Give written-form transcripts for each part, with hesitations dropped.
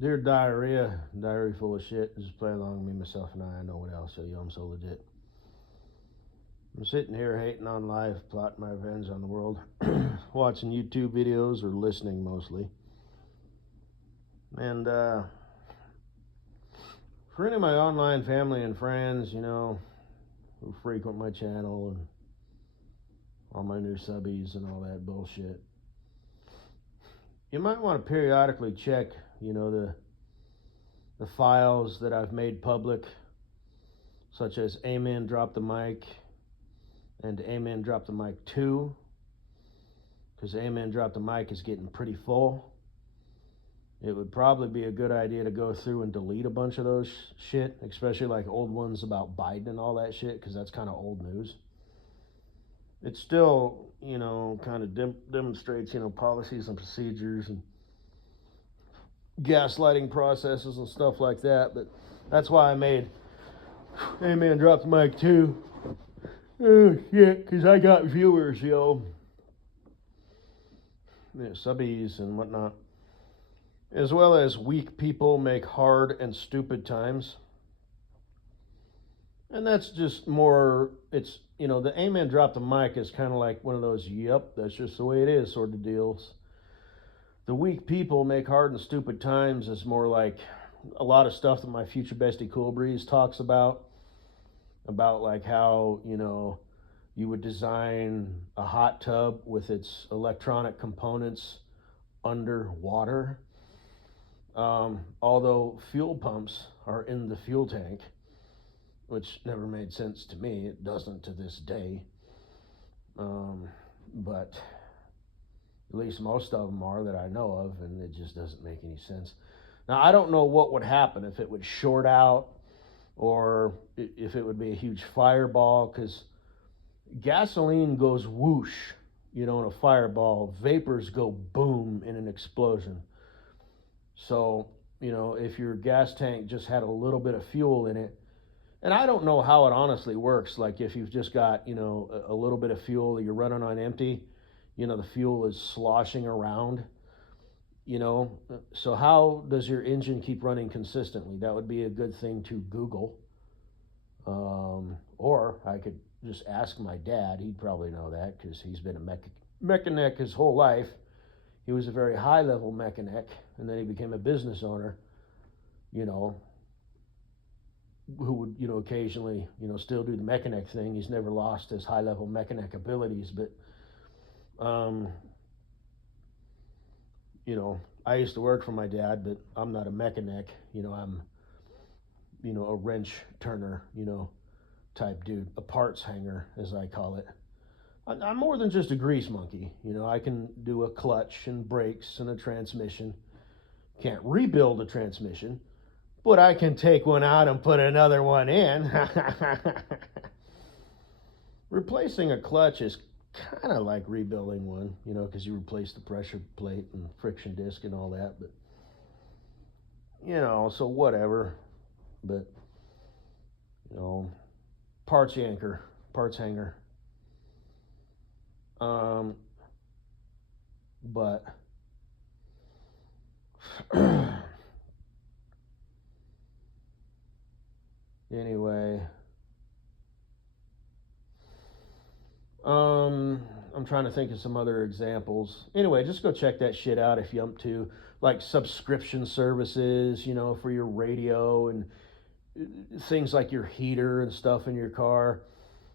Dear diarrhea, diary full of shit. Just play along with me, myself, and I. I know what else. So yo, I'm so legit. I'm sitting here hating on life, plotting my revenge on the world, watching YouTube videos or listening mostly. And for any of my online family and friends, who frequent my channel and all my new subbies and all that bullshit, you might want to periodically check, the files that I've made public, such as Amen Drop the Mic and Amen Drop the Mic 2, because Amen Drop the Mic is getting pretty full. It would probably be a good idea to go through and delete a bunch of those shit, especially like old ones about Biden and all that shit, because that's kind of old news. It still, kind of demonstrates, policies and procedures and gaslighting processes and stuff like that. But that's why I made Amen Drop the Mic 2. Oh, shit, because I got viewers, yo. Yeah, subbies and whatnot. As well as weak people make hard and stupid times. And that's just more, it's, the Amen Drop the Mic is kind of like one of those, yep, that's just the way it is sort of deals. The weak people make hard and stupid times is more like a lot of stuff that my future bestie Cool Breeze talks about like how, you would design a hot tub with its electronic components underwater. Although fuel pumps are in the fuel tank, which never made sense to me. It doesn't to this day. But at least most of them are that I know of, and it just doesn't make any sense. Now, I don't know what would happen if it would short out or if it would be a huge fireball, because gasoline goes whoosh, in a fireball. Vapors go boom in an explosion. So, if your gas tank just had a little bit of fuel in it, and I don't know how it honestly works, like if you've just got, a little bit of fuel that you're running on empty, the fuel is sloshing around, so how does your engine keep running consistently? That would be a good thing to Google. Or I could just ask my dad. He'd probably know that because he's been a mechanic his whole life. He was a very high level mechanic, and then he became a business owner, you know, who would, occasionally, still do the mechanic thing. He's never lost his high level mechanic abilities, but, um, I used to work for my dad, but I'm not a mechanic. I'm, a wrench turner, type dude, a parts hanger, as I call it. I'm more than just a grease monkey. I can do a clutch and brakes and a transmission. Can't rebuild a transmission, but I can take one out and put another one in. Replacing a clutch is kind of like rebuilding one, because you replace the pressure plate and friction disc and all that. But, so whatever. But, you know, parts hanger. But anyway, I'm trying to think of some other examples. Anyway, just go check that shit out if you want to. Like subscription services, for your radio and things like your heater and stuff in your car.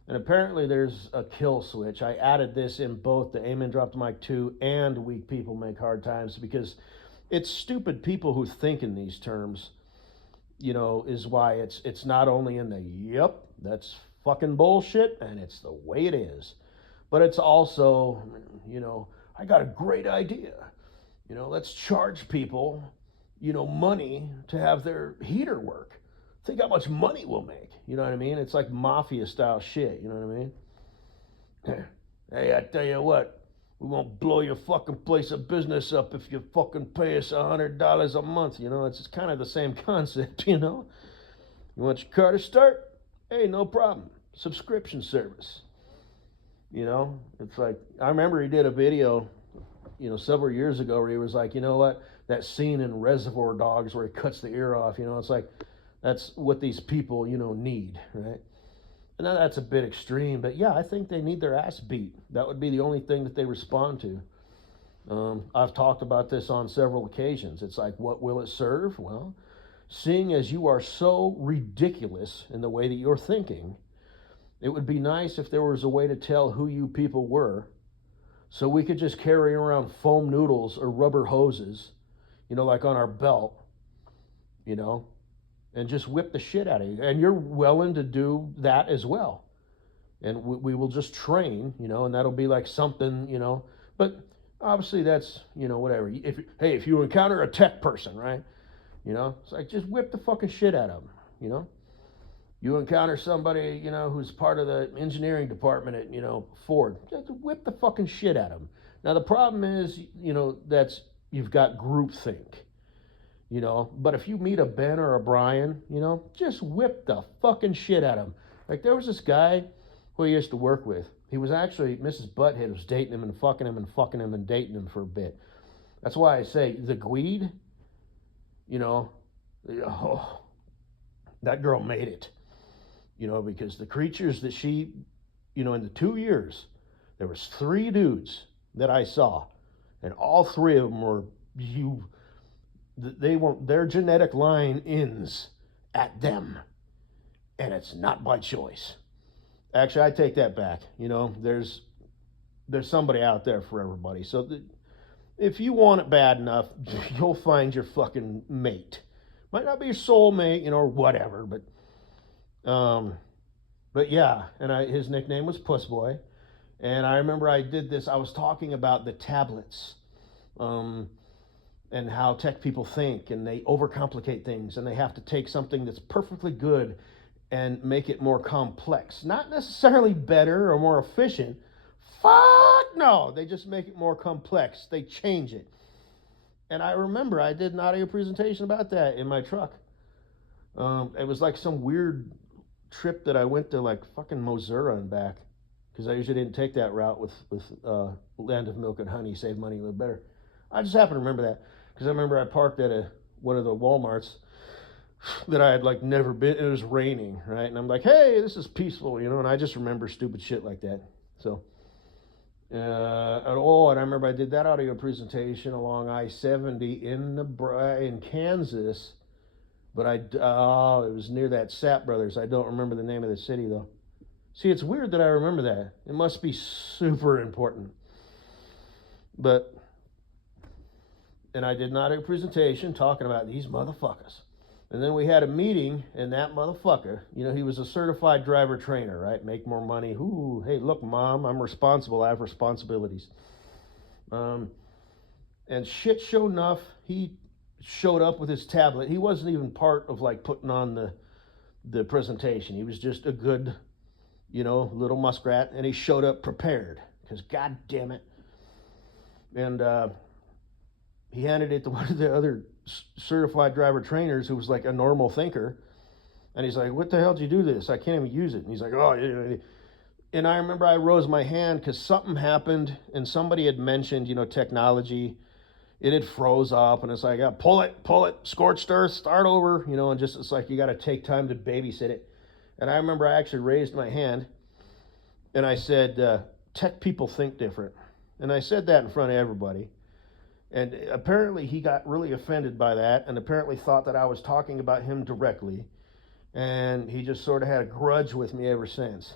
And apparently there's a kill switch. I added this in both the Amen Drop the Mic 2 and Weak People Make Hard Times because it's stupid people who think in these terms, is why it's not only in the yep, that's fucking bullshit and it's the way it is. But it's also, I got a great idea. Let's charge people, money to have their heater work. Think how much money we'll make. You know what I mean? It's like mafia style shit. You know what I mean? Hey, I tell you what, we won't blow your fucking place of business up if you fucking pay us $100 a month. It's kind of the same concept. You want your car to start? Hey, no problem. Subscription service. It's like I remember he did a video several years ago where he was like, you know what, that scene in Reservoir Dogs where he cuts the ear off, it's like, that's what these people, need, right? And now that's a bit extreme, but yeah, I think they need their ass beat. That would be the only thing that they respond to. I've talked about this on several occasions. It's like, what will it serve? Well, seeing as you are so ridiculous in the way that you're thinking, it would be nice if there was a way to tell who you people were, so we could just carry around foam noodles or rubber hoses, like on our belt, and just whip the shit out of you. And you're willing to do that as well. And we will just train, and that'll be like something, but obviously that's, whatever. If you encounter a tech person, right? It's like, just whip the fucking shit out of them, You encounter somebody, who's part of the engineering department at, Ford, just whip the fucking shit out of them. Now, the problem is, you've got groupthink, but if you meet a Ben or a Brian, just whip the fucking shit out of them. Like, there was this guy who I used to work with. He was actually, Mrs. Butthead was dating him and fucking him and fucking him and dating him for a bit. That's why I say the Gweed, that girl made it. Because the creatures that she, in the 2 years, there was 3 dudes that I saw, and all 3 of them were, their genetic line ends at them, and it's not by choice. Actually, I take that back. There's somebody out there for everybody. So if you want it bad enough, you'll find your fucking mate. Might not be your soulmate, or whatever, but yeah, and his nickname was Puss Boy. And I remember I did this, I was talking about the tablets, and how tech people think, and they overcomplicate things, and they have to take something that's perfectly good and make it more complex. Not necessarily better or more efficient. Fuck no, they just make it more complex. They change it. And I remember I did an audio presentation about that in my truck. It was like some weird trip that I went to, like fucking Missouri and back, because I usually didn't take that route with Land of Milk and Honey, Save Money, Live Better. I just happen to remember that because I remember I parked at one of the Walmarts that I had like never been. It was raining, right? And I'm like, hey, this is peaceful, and I just remember stupid shit like that. So, and I remember I did that audio presentation along I-70 in Kansas. But it was near that Sapp Brothers. I don't remember the name of the city, though. See, it's weird that I remember that. It must be super important. And I did not have a presentation talking about these motherfuckers. And then we had a meeting, and that motherfucker, he was a certified driver trainer, right? Make more money. Ooh, hey, look, Mom, I'm responsible. I have responsibilities. And shit show enough, he showed up with his tablet. He wasn't even part of like putting on the presentation. He was just a good, little muskrat, and he showed up prepared because god damn it. And he handed it to one of the other certified driver trainers who was like a normal thinker, and he's like, what the hell did you do this? I can't even use it. And he's like, oh yeah. And I remember I rose my hand because something happened, and somebody had mentioned technology. It had froze up, and it's like, pull it, scorched earth, start over, and just, it's like, you got to take time to babysit it. And I remember I actually raised my hand, and I said, tech people think different. And I said that in front of everybody. And apparently he got really offended by that, and apparently thought that I was talking about him directly. And he just sort of had a grudge with me ever since.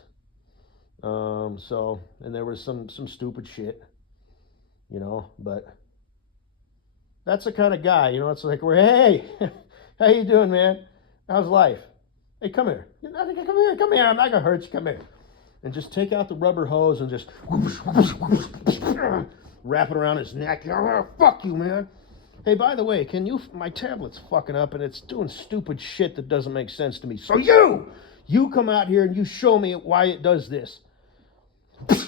And there was some stupid shit, but that's the kind of guy, it's like, hey, how you doing, man? How's life? Hey, come here. Come here. I'm not going to hurt you. Come here. And just take out the rubber hose and just wrap it around his neck. Oh, fuck you, man. Hey, by the way, my tablet's fucking up and it's doing stupid shit that doesn't make sense to me. So you come out here and you show me why it does this.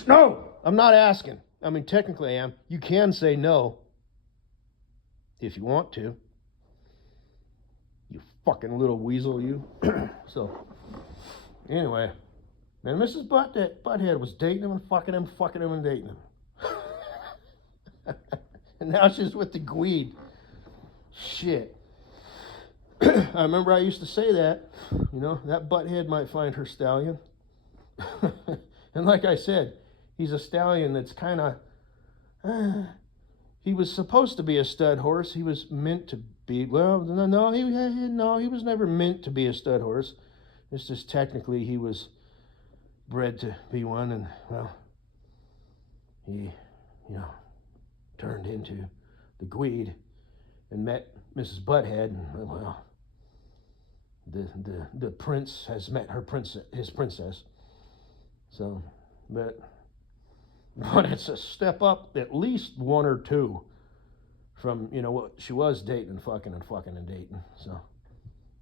No, I'm not asking. I mean, technically I am. You can say no. If you want to. You fucking little weasel, you. So, anyway. And Mrs. Butthead was dating him and fucking him and dating him. And now she's with the Gweed. Shit. I remember I used to say that, that butthead might find her stallion. And like I said, he's a stallion that's kind of, he was supposed to be a stud horse. He was meant to be, well, no, he was never meant to be a stud horse. It's just technically he was bred to be one, and, well, he, turned into the Gweed and met Mrs. Butthead, and, well, the prince has met his princess. So, but it's a step up, at least one or two, from what she was dating and fucking and dating. So,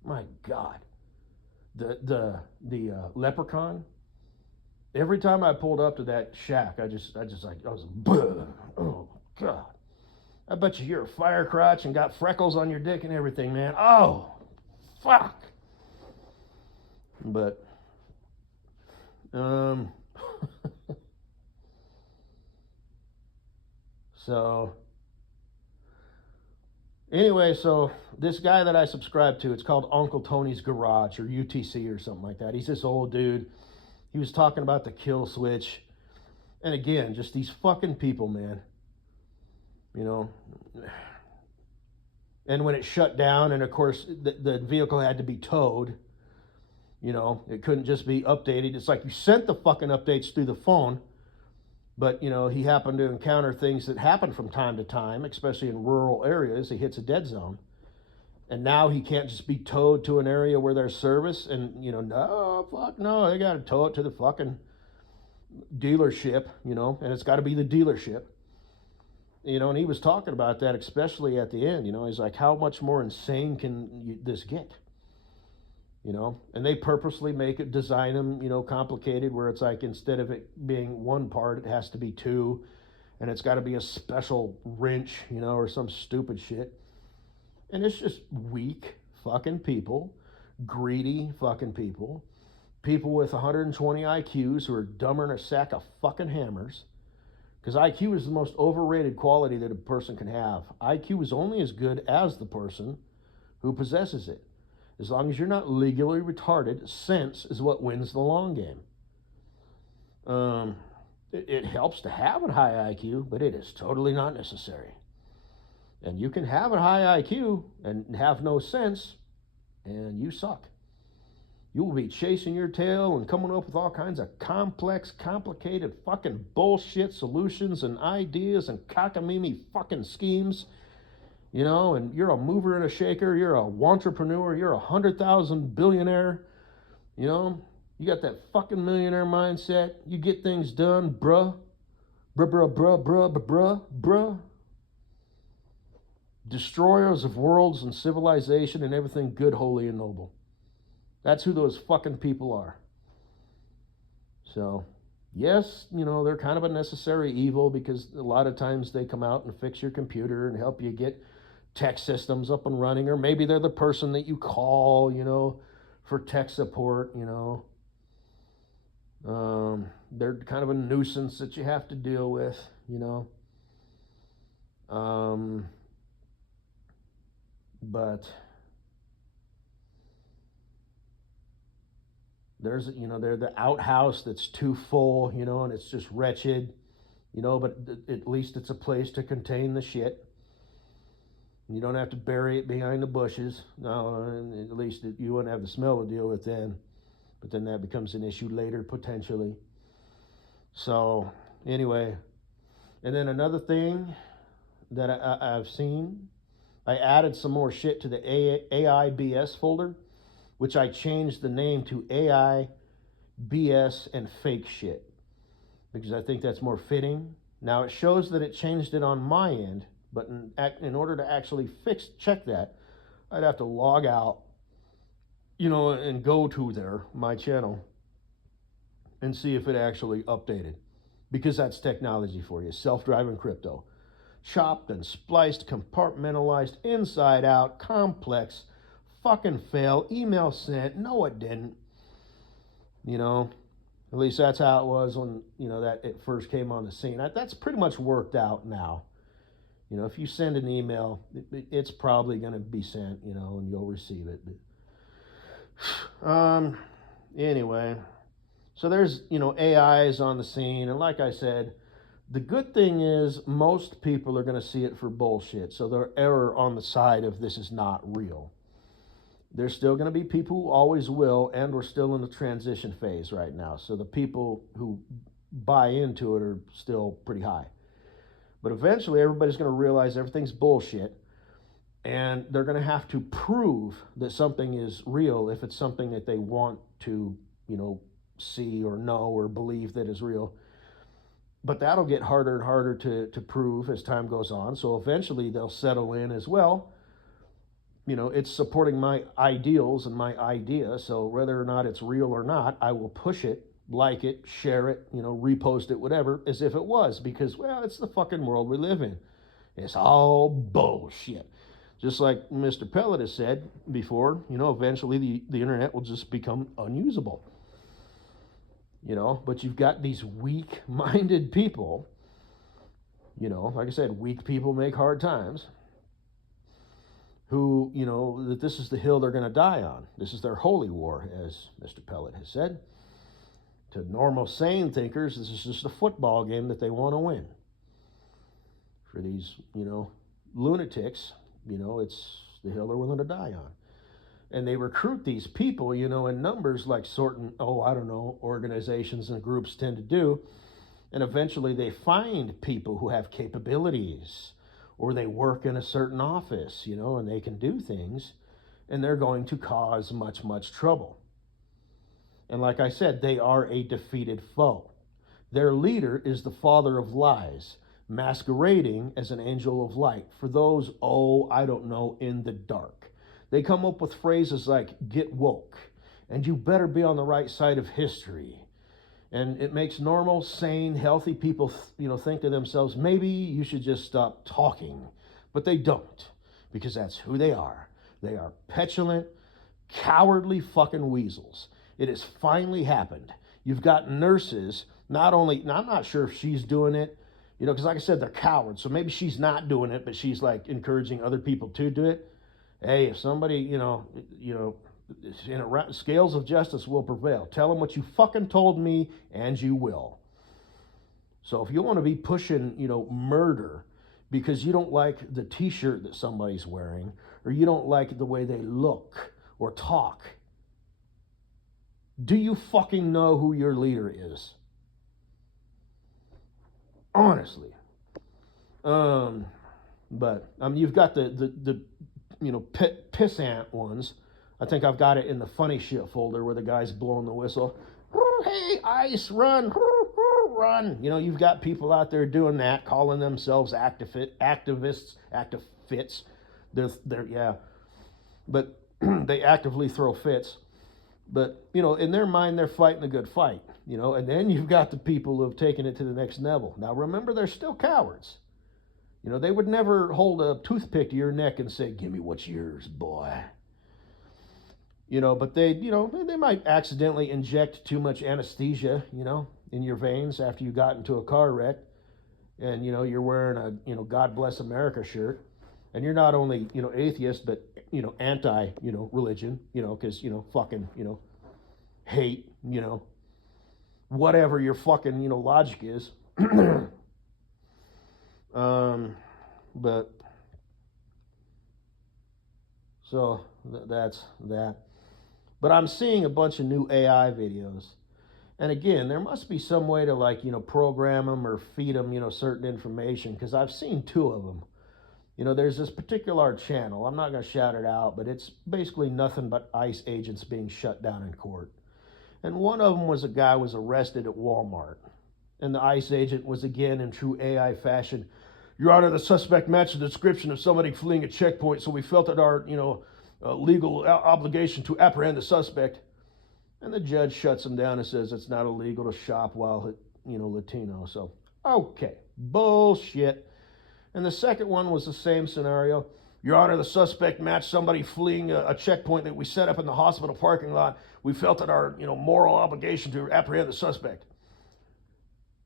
my God, the leprechaun. Every time I pulled up to that shack, I was, oh God. I bet you're a fire crotch and got freckles on your dick and everything, man. Oh, fuck. But, so, anyway, so this guy that I subscribe to, it's called Uncle Tony's Garage or UTC or something like that. He's this old dude. He was talking about the kill switch. And again, just these fucking people, man. And when it shut down, and of course the vehicle had to be towed, it couldn't just be updated. It's like you sent the fucking updates through the phone, but he happened to encounter things that happen from time to time, especially in rural areas. He hits a dead zone, and now he can't just be towed to an area where there's service. And no, fuck no, they got to tow it to the fucking dealership, and it's got to be the dealership. And he was talking about that, especially at the end. He's like, how much more insane can this get? And they purposely design them, complicated, where it's like instead of it being one part, it has to be two, and it's got to be a special wrench, or some stupid shit. And it's just weak fucking people, greedy fucking people with 120 IQs who are dumber than a sack of fucking hammers. Because IQ is the most overrated quality that a person can have. IQ is only as good as the person who possesses it. As long as you're not legally retarded, sense is what wins the long game. It helps to have a high IQ, but it is totally not necessary. And you can have a high IQ and have no sense, and you suck. You will be chasing your tail and coming up with all kinds of complex, complicated fucking bullshit solutions and ideas and cockamamie fucking schemes, and you're a mover and a shaker, you're a wantrepreneur, you're 100,000 billionaire, you got that fucking millionaire mindset, you get things done, bruh. Destroyers of worlds and civilization and everything good, holy, and noble. That's who those fucking people are. So, yes, they're kind of a necessary evil because a lot of times they come out and fix your computer and help you get tech systems up and running, or maybe they're the person that you call, for tech support, they're kind of a nuisance that you have to deal with, but there's, they're the outhouse that's too full, and it's just wretched, but at least it's a place to contain the shit. You don't have to bury it behind the bushes. No, at least you wouldn't have the smell to deal with then. But then that becomes an issue later, potentially. So, anyway. And then another thing that I've seen, I added some more shit to the AI BS folder, which I changed the name to AI BS and fake shit, because I think that's more fitting. Now, it shows that it changed it on my end, but in order to actually check that, I'd have to log out, and go to my channel, and see if it actually updated. Because that's technology for you. Self-driving crypto. Chopped and spliced, compartmentalized, inside out, complex, fucking fail, email sent, no it didn't. At least that's how it was when, that it first came on the scene. That's pretty much worked out now. If you send an email, it's probably going to be sent, and you'll receive it. Anyway, so there's, AIs on the scene. And like I said, the good thing is most people are going to see it for bullshit. So they're error on the side of this is not real. There's still going to be people who always will, and we're still in the transition phase right now. So the people who buy into it are still pretty high. But eventually everybody's going to realize everything's bullshit, and they're going to have to prove that something is real if it's something that they want to, see or know or believe that is real. But that'll get harder and harder to prove as time goes on. So eventually they'll settle in as well. It's supporting my ideals and my idea. So whether or not it's real or not, I will push it, like it, share it, repost it, whatever, as if it was, because, well, it's the fucking world we live in. It's all bullshit. Just like Mr. Pellet has said before, eventually the internet will just become unusable. But you've got these weak-minded people, like I said, weak people make hard times, who, that this is the hill they're going to die on. This is their holy war, as Mr. Pellet has said. To normal, sane thinkers, this is just a football game that they want to win. For these, lunatics, it's the hill they're willing to die on. And they recruit these people, in numbers like certain, organizations and groups tend to do. And eventually they find people who have capabilities, or they work in a certain office, and they can do things, and they're going to cause much, much trouble. And like I said, they are a defeated foe. Their leader is the father of lies, masquerading as an angel of light for those, in the dark. They come up with phrases like, get woke, and you better be on the right side of history. And it makes normal, sane, healthy people, think to themselves, maybe you should just stop talking. But they don't, because that's who they are. They are petulant, cowardly fucking weasels. It has finally happened. You've got nurses, not only, now I'm not sure if she's doing it, because like I said, they're cowards. So maybe she's not doing it, but she's like encouraging other people to do it. Hey, if somebody, scales of justice will prevail. Tell them what you fucking told me, and you will. So if you want to be pushing, murder because you don't like the t-shirt that somebody's wearing, or you don't like the way they look or talk, do you fucking know who your leader is? Honestly. But you've got the pissant ones. I think I've got it in the funny shit folder where the guy's blowing the whistle. Hey, ICE, run, run. You've got people out there doing that, calling themselves activists, activits. They're yeah. But they actively throw fits. But, in their mind, they're fighting a good fight, and then you've got the people who have taken it to the next level. Now, remember, they're still cowards. They would never hold a toothpick to your neck and say, give me what's yours, boy. But they might accidentally inject too much anesthesia, in your veins after you got into a car wreck, and, you're wearing a, God Bless America shirt, and you're not only, atheist, but, anti, religion, because, fucking, hate, whatever your fucking, logic is. But, so that's that. But I'm seeing a bunch of new AI videos. And again, there must be some way to program them or feed them, certain information, because I've seen two of them. There's this particular channel, I'm not going to shout it out, but it's basically nothing but ICE agents being shut down in court. And one of them was a guy was arrested at Walmart. And the ICE agent was, again, in true AI fashion, Your Honor, the suspect matched the description of somebody fleeing a checkpoint, so we felt it our, legal obligation to apprehend the suspect. And the judge shuts him down and says it's not illegal to shop while, Latino. So, okay, bullshit. And the second one was the same scenario. Your Honor, the suspect matched somebody fleeing a checkpoint that we set up in the hospital parking lot. We felt it our, moral obligation to apprehend the suspect.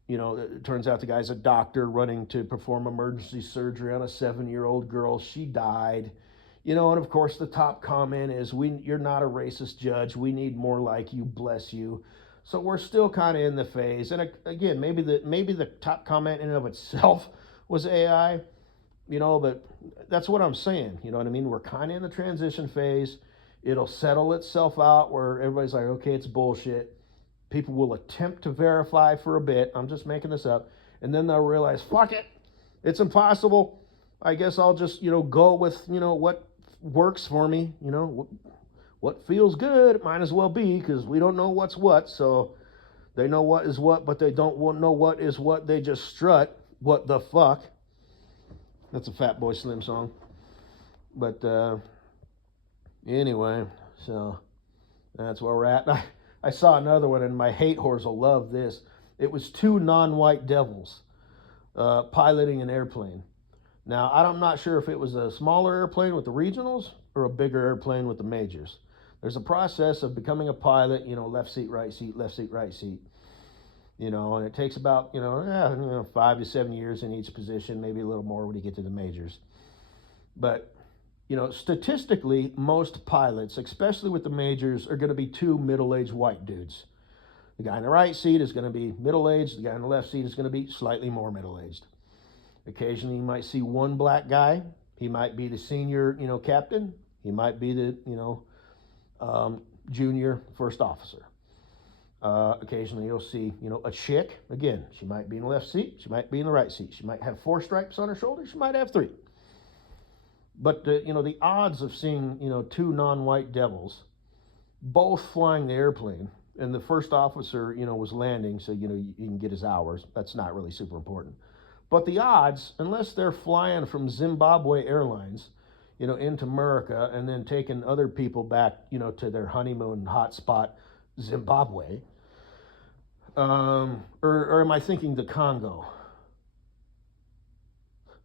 It turns out the guy's a doctor running to perform emergency surgery on a 7-year-old girl. She died. And of course the top comment is, you're not a racist judge. We need more like you, bless you. So we're still kind of in the phase. And again, maybe the top comment in and of itself was AI, but that's what I'm saying. You know what I mean? We're kind of in the transition phase. It'll settle itself out where everybody's like, okay, it's bullshit. People will attempt to verify for a bit. I'm just making this up. And then they'll realize, fuck it, it's impossible. I guess I'll just, go with, what works for me. What feels good, it might as well be, because we don't know what's what. So they know what is what, but they don't know what is what. They just strut. What the fuck? That's a Fatboy Slim song. But anyway, so that's where we're at. I saw another one, and my hate whores will love this. It was two non-white devils piloting an airplane. Now, I'm not sure if it was a smaller airplane with the regionals or a bigger airplane with the majors. There's a process of becoming a pilot, left seat, right seat, left seat, right seat. And it takes about, 5 to 7 years in each position, maybe a little more when you get to the majors. But statistically, most pilots, especially with the majors, are going to be two middle-aged white dudes. The guy in the right seat is going to be middle-aged. The guy in the left seat is going to be slightly more middle-aged. Occasionally, you might see one black guy. He might be the senior, captain. He might be the, junior first officer. Occasionally, you'll see, a chick. Again, she might be in the left seat. She might be in the right seat. She might have 4 stripes on her shoulder. She might have 3. But, the odds of seeing, 2 non-white devils both flying the airplane, and the first officer, was landing, so, you can get his hours. That's not really super important. But the odds, unless they're flying from Zimbabwe Airlines, into America and then taking other people back, to their honeymoon hotspot, Zimbabwe, or am I thinking the Congo?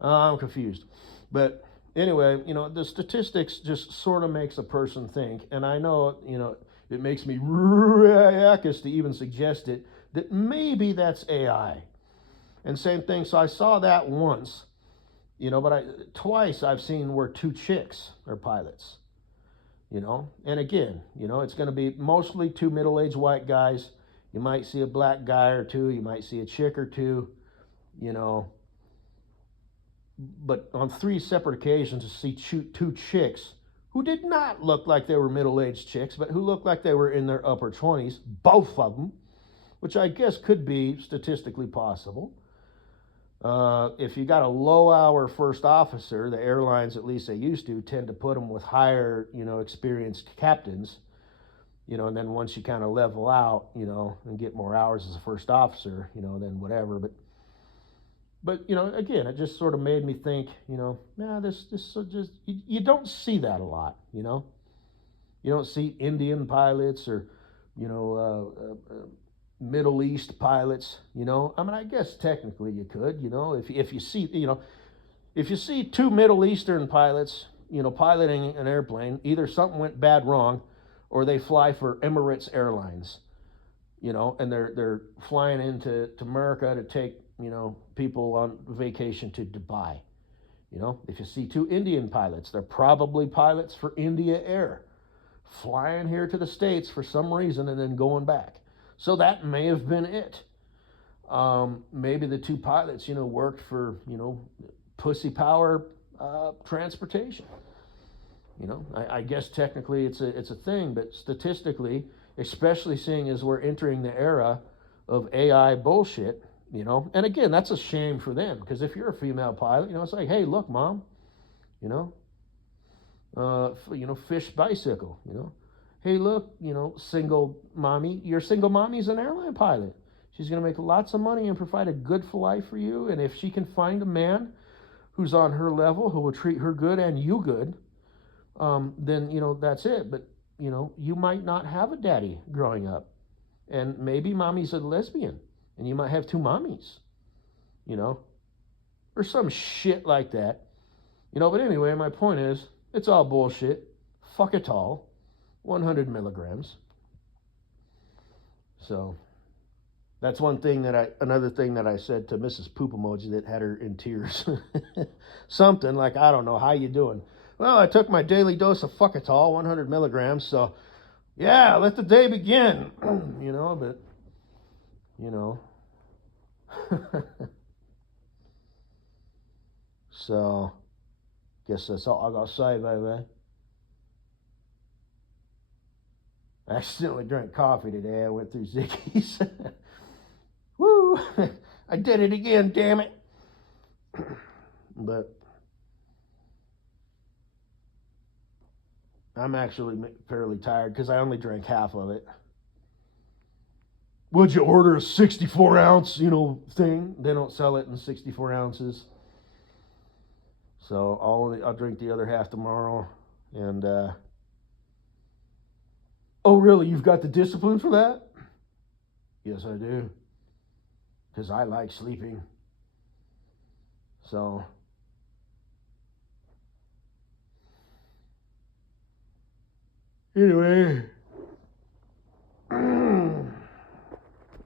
I'm confused. But anyway, the statistics just sort of makes a person think, and I know, it makes me racist to even suggest it, that maybe that's AI. And same thing, so I saw that once, but twice I've seen where 2 chicks are pilots, and again, it's going to be mostly 2 middle-aged white guys. You might see a black guy or 2, you might see a chick or 2, but on 3 separate occasions to see 2 chicks who did not look like they were middle-aged chicks, but who looked like they were in their upper 20s, both of them, which I guess could be statistically possible. If you got a low-hour first officer, the airlines, at least they used to, tend to put them with higher, experienced captains, and then once you kind of level out, and get more hours as a first officer, then whatever. But again, it just sort of made me think, you don't see that a lot, You don't see Indian pilots or, Middle East pilots, I guess technically you could, if you see 2 Middle Eastern pilots, piloting an airplane, either something went bad wrong, or they fly for Emirates Airlines, and they're flying into America to take, people on vacation to Dubai. If you see 2 Indian pilots, they're probably pilots for India Air, flying here to the States for some reason and then going back. So that may have been it. Maybe the 2 pilots, worked for, Pussy Power Transportation. I guess technically it's a thing, but statistically, especially seeing as we're entering the era of AI bullshit, and again, that's a shame for them, because if you're a female pilot, it's like, hey, look, mom, fish bicycle, hey, look, single mommy, your single mommy's an airline pilot. She's going to make lots of money and provide a good life for you. And if she can find a man who's on her level, who will treat her good and you good, then, that's it. But, you might not have a daddy growing up. And maybe mommy's a lesbian. And you might have 2 mommies, or some shit like that. But anyway, my point is, it's all bullshit. Fuck it all. 100 milligrams. So, That's another thing that I said to Mrs. Poop Emoji that had her in tears. Something like, I don't know, how you doing? Well, I took my daily dose of Fuckatol, 100 milligrams, so yeah, let the day begin. But, you know. So, guess that's all I got to say, baby. I accidentally drank coffee today. I went through Ziggy's. Woo! I did it again, damn it. But I'm actually fairly tired because I only drank half of it. Would you order a 64 ounce, thing? They don't sell it in 64 ounces. So I'll drink the other half tomorrow. And, oh, really? You've got the discipline for that? Yes, I do. Because I like sleeping. So, anyway,